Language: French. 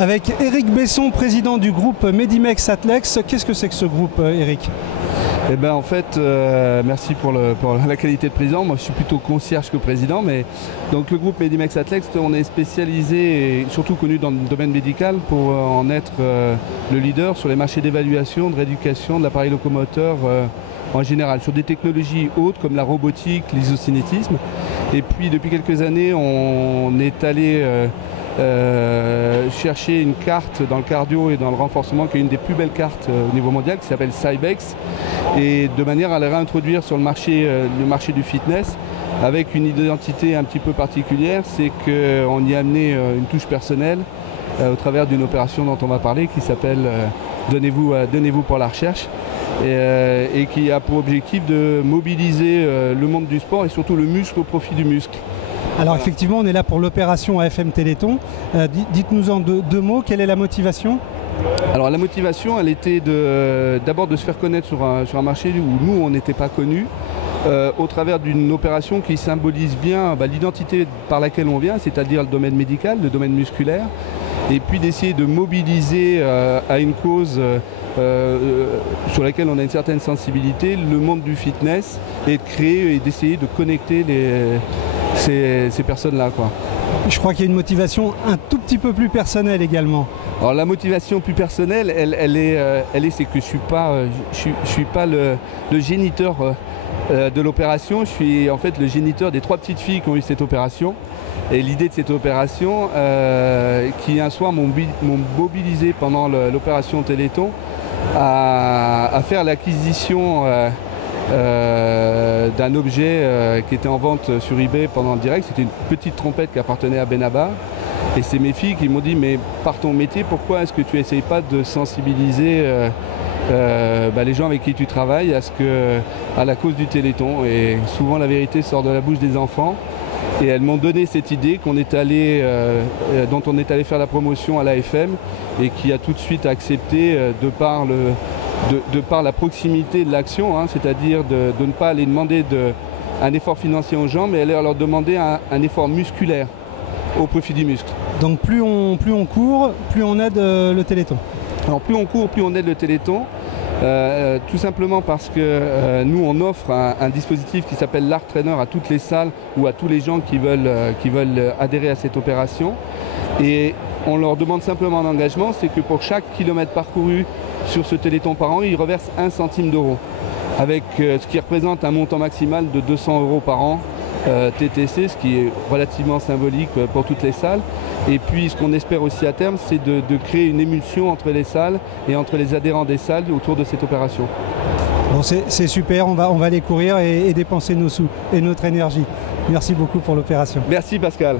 avec Éric Besson, président du groupe Medimex Atlex. Qu'est-ce que c'est que ce groupe, Éric? Eh ben, en fait, merci pour la qualité de président. Moi, je suis plutôt concierge que président. Mais donc, le groupe Medimex Atlex, on est spécialisé et surtout connu dans le domaine médical pour en être le leader sur les marchés d'évaluation, de rééducation, de l'appareil locomoteur en général, sur des technologies hautes comme la robotique, l'isocinétisme. Et puis, depuis quelques années, on est allé chercher une carte dans le cardio et dans le renforcement qui est une des plus belles cartes au niveau mondial, qui s'appelle Cybex, et de manière à la réintroduire sur le marché du fitness avec une identité un petit peu particulière, c'est qu'on y a amené une touche personnelle au travers d'une opération dont on va parler qui s'appelle Donnez-vous pour la recherche et qui a pour objectif de mobiliser le monde du sport et surtout le muscle au profit du muscle. Alors effectivement, on est là pour l'opération AFM Téléthon. Dites-nous en deux mots, quelle est la motivation? Alors la motivation, elle était d'abord de se faire connaître sur un marché où nous, on n'était pas connus, au travers d'une opération qui symbolise bien l'identité par laquelle on vient, c'est-à-dire le domaine médical, le domaine musculaire, et puis d'essayer de mobiliser à une cause sur laquelle on a une certaine sensibilité, le monde du fitness, et de créer et d'essayer de connecter ces personnes-là, quoi. Je crois qu'il y a une motivation un tout petit peu plus personnelle également. Alors la motivation plus personnelle, c'est que je suis pas le géniteur de l'opération, je suis en fait le géniteur des 3 petites filles qui ont eu cette opération. Et l'idée de cette opération, qui un soir m'ont mobilisé pendant l'opération Téléthon, à faire l'acquisition d'un objet qui était en vente sur eBay pendant le direct. C'était une petite trompette qui appartenait à Benabar. Et c'est mes filles qui m'ont dit, mais par ton métier, pourquoi est-ce que tu n'essayes pas de sensibiliser les gens avec qui tu travailles à la cause du Téléthon? Et souvent la vérité sort de la bouche des enfants. Et elles m'ont donné cette idée dont on est allé faire la promotion à l'AFM et qui a tout de suite accepté de par la proximité de l'action, hein, c'est-à-dire de ne pas aller demander un effort financier aux gens, mais aller leur demander un effort musculaire au profit du muscle. Donc plus on court, plus on aide le Téléthon. Alors plus on court, plus on aide le Téléthon. Tout simplement parce que nous on offre un dispositif qui s'appelle l'Art Trainer à toutes les salles ou à tous les gens qui veulent adhérer à cette opération, et on leur demande simplement un engagement, c'est que pour chaque kilomètre parcouru sur ce Téléthon par an, ils reversent 1 centime d'euro, avec ce qui représente un montant maximal de 200 € par an TTC, ce qui est relativement symbolique pour toutes les salles. Et puis ce qu'on espère aussi à terme, c'est de créer une émulsion entre les salles et entre les adhérents des salles autour de cette opération. Bon, c'est super, on va aller courir et dépenser nos sous et notre énergie. Merci beaucoup pour l'opération. Merci Pascal.